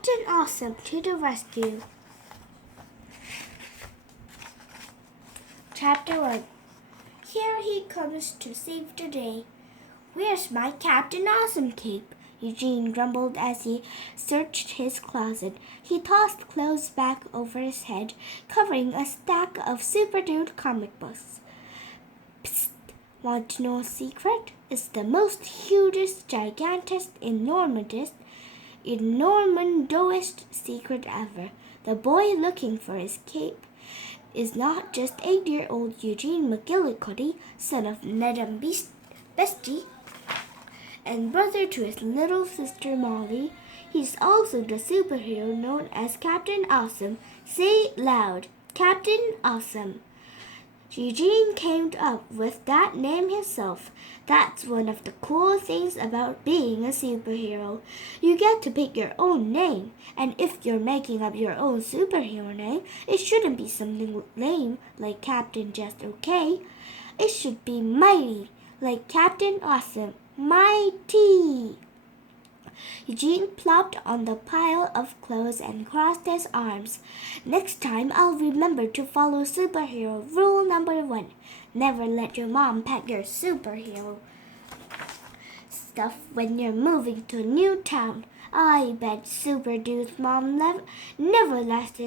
Captain Awesome to the rescue. Chapter 1. Here he comes to save the day. Where's my Captain Awesome cape? Eugene grumbled as he searched his closet. He tossed clothes back over his head, covering a stack of Super Dude comic books. Psst! Want to know a secret? It's the most hugest, gigantest, enormous secret ever. The boy looking for his cape is not just 8-year-old Eugene McGillicuddy, son of Ned and Bestie, and brother to his little sister Molly. He's also the superhero known as Captain Awesome. Say it loud, Captain Awesome. Eugene came up with that name himself. That's one of the cool things about being a superhero. You get to pick your own name, and if you're making up your own superhero name, it shouldn't be something lame like Captain Just Okay. It should be mighty, like Captain Awesome. Mighty! Eugene plopped on the pile of clothes and crossed his arms. Next time I'll remember to follow superhero rule number 1. Never let your mom pack your superhero stuff when you're moving to a new town. I bet Super Dude's mom never lost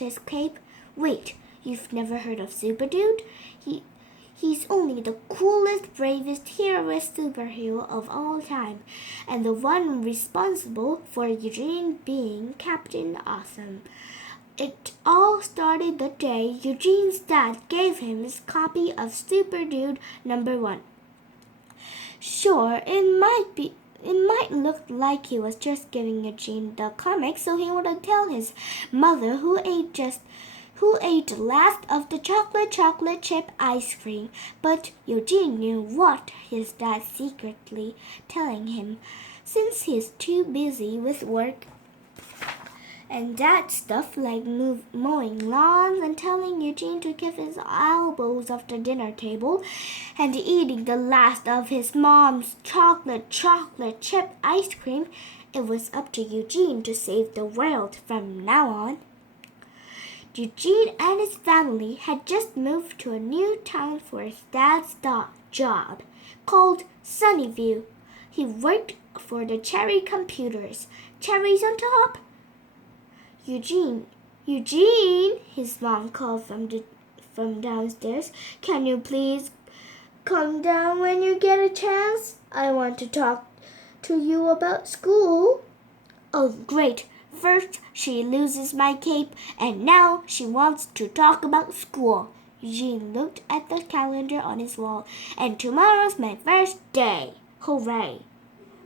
his cape. Wait, you've never heard of Super Dude? He's only the coolest, bravest, heroic superhero of all time, and the one responsible for Eugene being Captain Awesome. It all started the day Eugene's dad gave him his copy of Super Dude number 1. Sure, it might look like he was just giving Eugene the comic so he wouldn't tell his mother who ate the last of the chocolate chip ice cream, but Eugene knew what his dad secretly telling him, since he's too busy with work and that stuff like mowing lawns and telling Eugene to keep his elbows off the dinner table and eating the last of his mom's chocolate chip ice cream. It was up to Eugene to save the world from now on. Eugene and his family had just moved to a new town for his dad's job, called Sunnyview. He worked for the Cherry Computers. Cherries on top? Eugene, his mom called from downstairs. Can you please come down when you get a chance? I want to talk to you about school. Oh, great. First, she loses my cape, and now she wants to talk about school. Eugene looked at the calendar on his wall. And tomorrow's my first day. Hooray.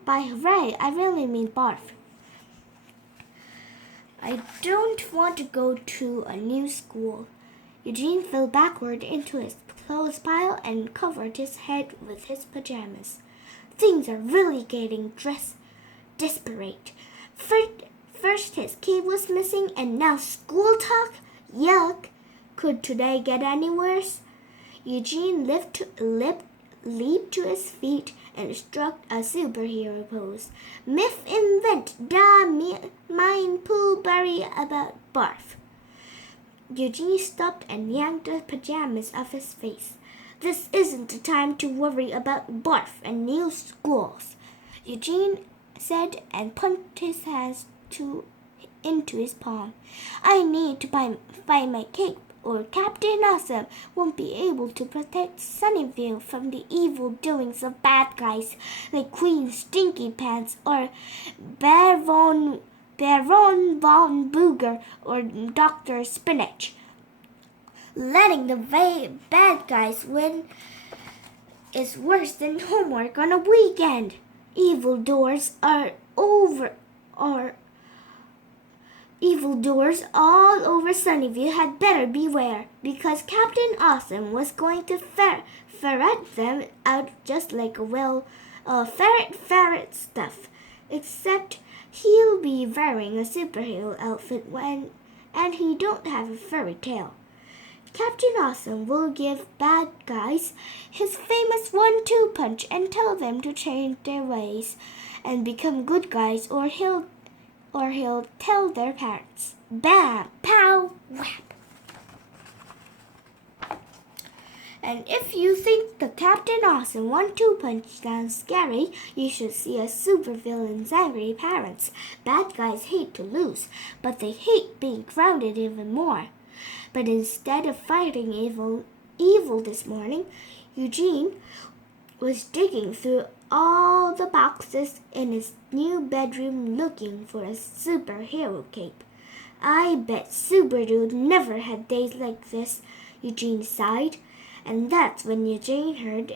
By hooray, I really mean barf. I don't want to go to a new school. Eugene fell backward into his clothes pile and covered his head with his pajamas. Things are really getting desperate. First his cape was missing, and now school talk? Yuck! Could today get any worse? Eugene leaped to his feet and struck a superhero pose. Miff invent da mine Poohberry about barf. Eugene stopped and yanked the pajamas off his face. This isn't the time to worry about barf and new schools, Eugene said and punched his hands into his palm. I need to find my cape, or Captain Awesome won't be able to protect Sunnyvale from the evil doings of bad guys like Queen Stinky Pants or Baron Von Booger or Dr. Spinach. Letting the bad guys win is worse than homework on a weekend. Evildoers all over Sunnyview had better beware, because Captain Awesome was going to ferret them out just like a ferret stuff, except he'll be wearing a superhero outfit and he don't have a furry tail. Captain Awesome will give bad guys his famous 1-2 punch and tell them to change their ways and become good guys, or or he'll tell their parents. Bam, pow, whap. And if you think the Captain Awesome 1-2 punch sounds scary, you should see a supervillain's angry parents. Bad guys hate to lose, but they hate being grounded even more. But instead of fighting evil this morning, Eugene was digging through all the boxes in his new bedroom looking for a superhero cape. I bet Super Dude never had days like this, Eugene sighed. And that's when Eugene heard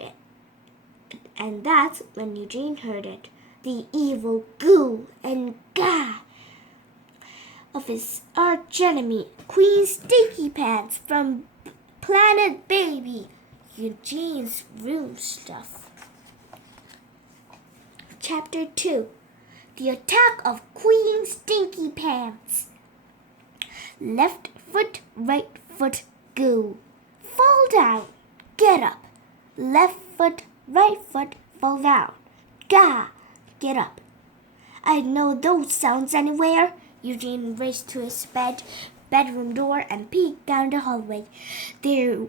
it. The evil goo and gah of his archenemy, Queen Stinky Pants from Planet Baby, Eugene's room stuff. Chapter 2. The Attack of Queen Stinky Pants. Left foot, right foot, goo. Fall down. Get up. Left foot, right foot, fall down. Gah! Get up. I know those sounds anywhere. Eugene raced to his bedroom door and peeked down the hallway. There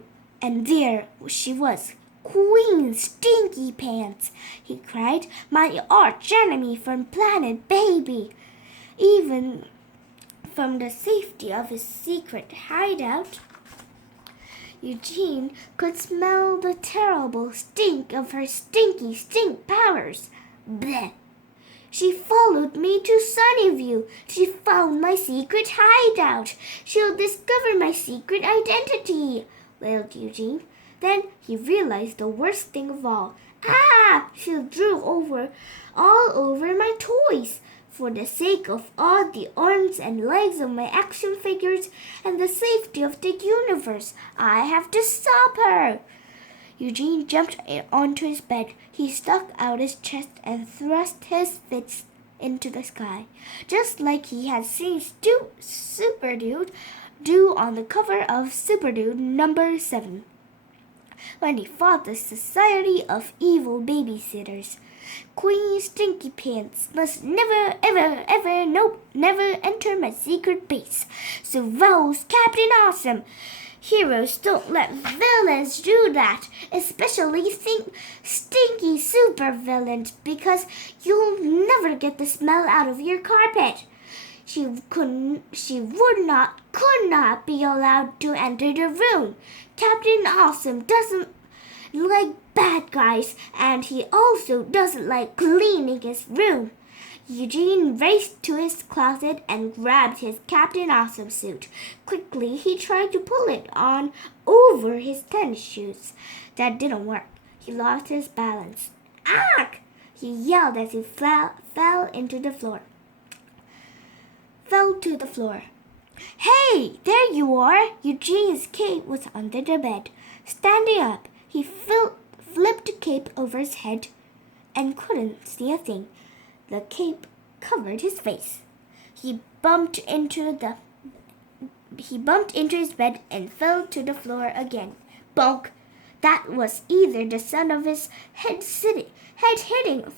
she was. Queen Stinky Pants, he cried. My arch enemy from Planet Baby. Even from the safety of his secret hideout, Eugene could smell the terrible stink of her stinky stink powers. Bleh! She followed me to Sunnyview. She found my secret hideout. She'll discover my secret identity, wailed Eugene. Then he realized the worst thing of all. Ah! She drew all over my toys. For the sake of all the arms and legs of my action figures and the safety of the universe, I have to stop her. Eugene jumped onto his bed. He stuck out his chest and thrust his fists into the sky, just like he had seen Super Dude do on the cover of Super Dude number 7, when he fought the Society of Evil Babysitters. Queen Stinky Pants must never, ever, never enter my secret base. So vows Captain Awesome. Heroes don't let villains do that, especially stinky super villains, because you'll never get the smell out of your carpet. She could not be allowed to enter the room. Captain Awesome doesn't like bad guys, and he also doesn't like cleaning his room. Eugene raced to his closet and grabbed his Captain Awesome suit. Quickly, he tried to pull it on over his tennis shoes. That didn't work. He lost his balance. Ack! He yelled as he fell to the floor. Hey, there you are! Eugene's cape was under the bed. Standing up, he flipped the cape over his head and couldn't see a thing. The cape covered his face. He bumped into his bed and fell to the floor again. Bonk! That was either the sound of his head hitting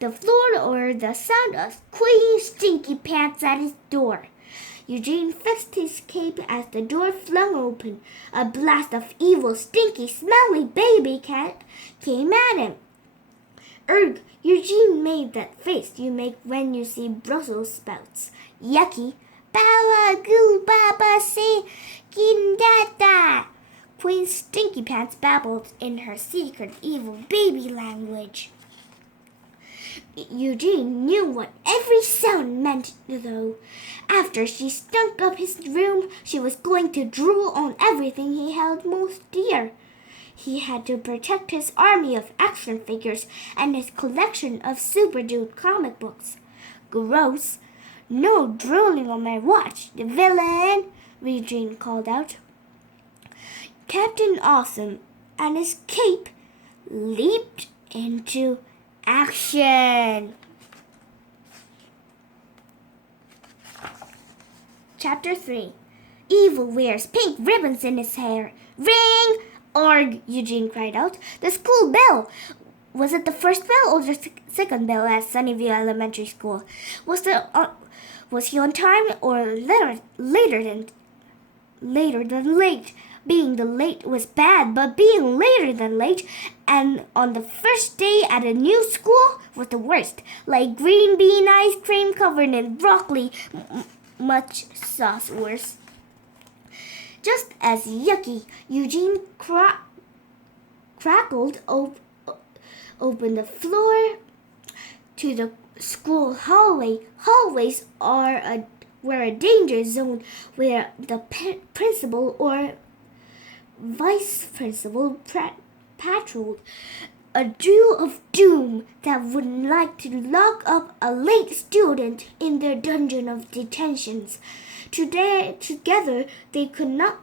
the floor or the sound of Queen Stinky Pants at his door. Eugene fixed his cape as the door flung open. A blast of evil, stinky, smelly baby cat came at him. Erg! Eugene made that face you make when you see Brussels sprouts. Yucky! Bawa goo baba say gindata! Queen Stinky Pants babbled in her secret evil baby language. Eugene knew what every sound meant, though. After she stunk up his room, she was going to drool on everything he held most dear. He had to protect his army of action figures and his collection of Super Dude comic books. Gross! No drooling on my watch, the villain! Eugene called out. Captain Awesome and his cape leaped into action. Chapter 3. Evil wears pink ribbons in his hair. Ring! Org! Eugene cried out. The school bell! Was it the first bell or the second bell at Sunnyview Elementary School? Was Was he on time or later than late? Being the late was bad, but being later than late and on the first day at a new school was the worst. Like green bean ice cream covered in broccoli, much sauce worse. Just as yucky, Eugene crackled open the floor to the school hallway. Hallways were a danger zone where the principal or vice principal patrolled. A duo of doom that would like to lock up a late student in their dungeon of detentions. Together they could not.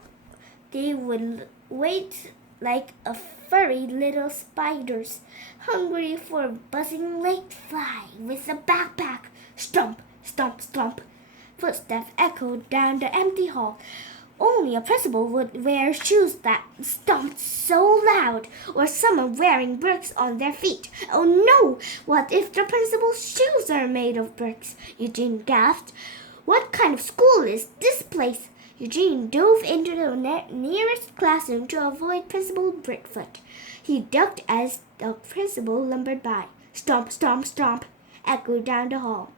They would wait like a furry little spiders, hungry for a buzzing late fly with a backpack. Stomp, stomp, stomp. Footsteps echoed down the empty hall. Only a principal would wear shoes that stomped so loud, or someone wearing bricks on their feet. Oh no! What if the principal's shoes are made of bricks? Eugene gasped. What kind of school is this place? Eugene dove into the nearest classroom to avoid Principal Brickfoot. He ducked as the principal lumbered by. Stomp, stomp, stomp, echoed down the hall.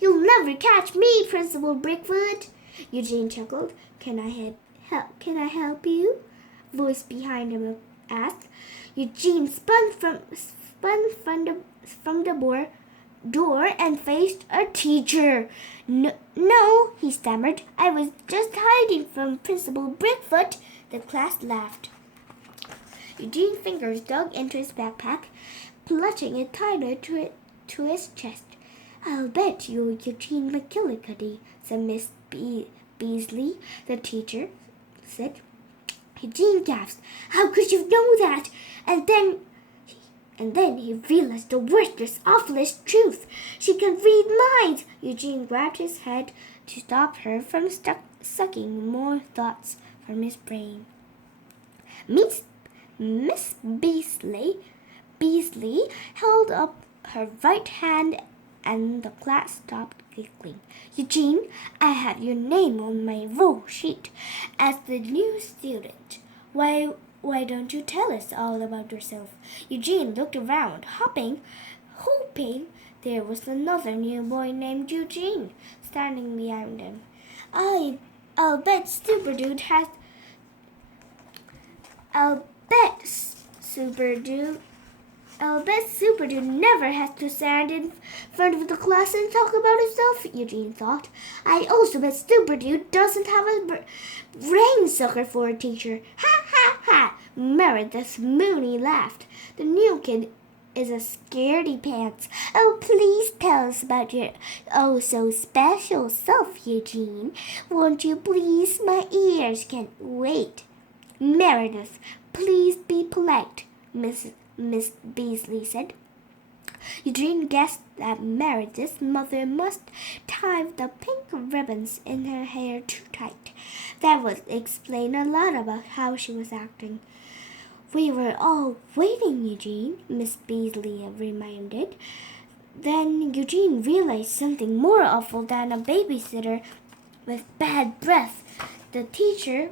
You'll never catch me, Principal Brickfoot, Eugene chuckled. Can I help you? Voice behind him asked. Eugene spun from the door and faced a teacher. No, he stammered. I was just hiding from Principal Brickfoot. The class laughed. Eugene's fingers dug into his backpack, clutching it tighter to his chest. I'll bet you're Eugene McGillicuddy, said Miss Beasley, the teacher said. Eugene gasped. How could you know that? And then he realized the worstest, awfulest truth. She can read minds. Eugene grabbed his head to stop her from sucking more thoughts from his brain. Miss Beasley held up her right hand and the class stopped giggling. Eugene, I have your name on my roll sheet as the new student. Why don't you tell us all about yourself? Eugene looked around, hoping there was another new boy named Eugene standing behind him. I'll bet Super Dude never has to stand in front of the class and talk about himself, Eugene thought. I also bet Super Dude doesn't have a brain sucker for a teacher. Ha ha ha! Meredith Mooney laughed. The new kid is a scaredy pants. Oh, please tell us about your so special self, Eugene. Won't you please? My ears can't wait. Meredith, please be polite, Miss Beasley said. Eugene guessed that Meredith's mother must tie the pink ribbons in her hair too tight. That would explain a lot about how she was acting. We were all waiting, Eugene, Miss Beasley reminded. Then Eugene realized something more awful than a babysitter with bad breath. The teacher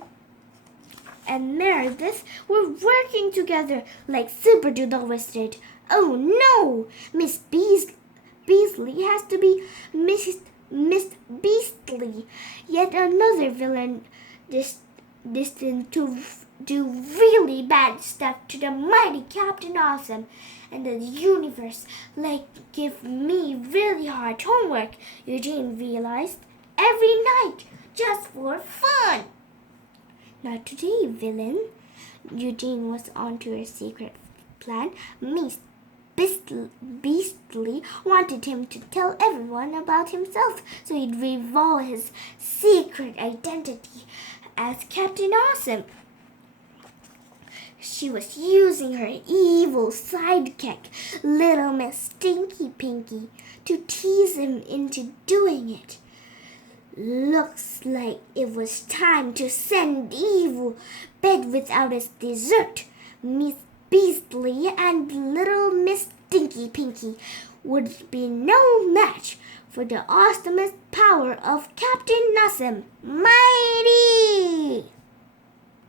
and Meredith were working together like Super Dude always did. Oh no! Miss Beasley has to be Miss Beastly, yet another villain destined to do really bad stuff to the mighty Captain Awesome and the universe, like give me really hard homework, Eugene realized, every night, just for fun. Not today, villain. Eugene was on to her secret plan. Miss Beastly wanted him to tell everyone about himself so he'd reveal his secret identity as Captain Awesome. She was using her evil sidekick, Little Miss Stinky Pinky, to tease him into doing it. Looks like it was time to send evil bed without its dessert. Miss Beastly and Little Miss Stinky Pinky would be no match for the awesomest power of Captain Nassim. Mighty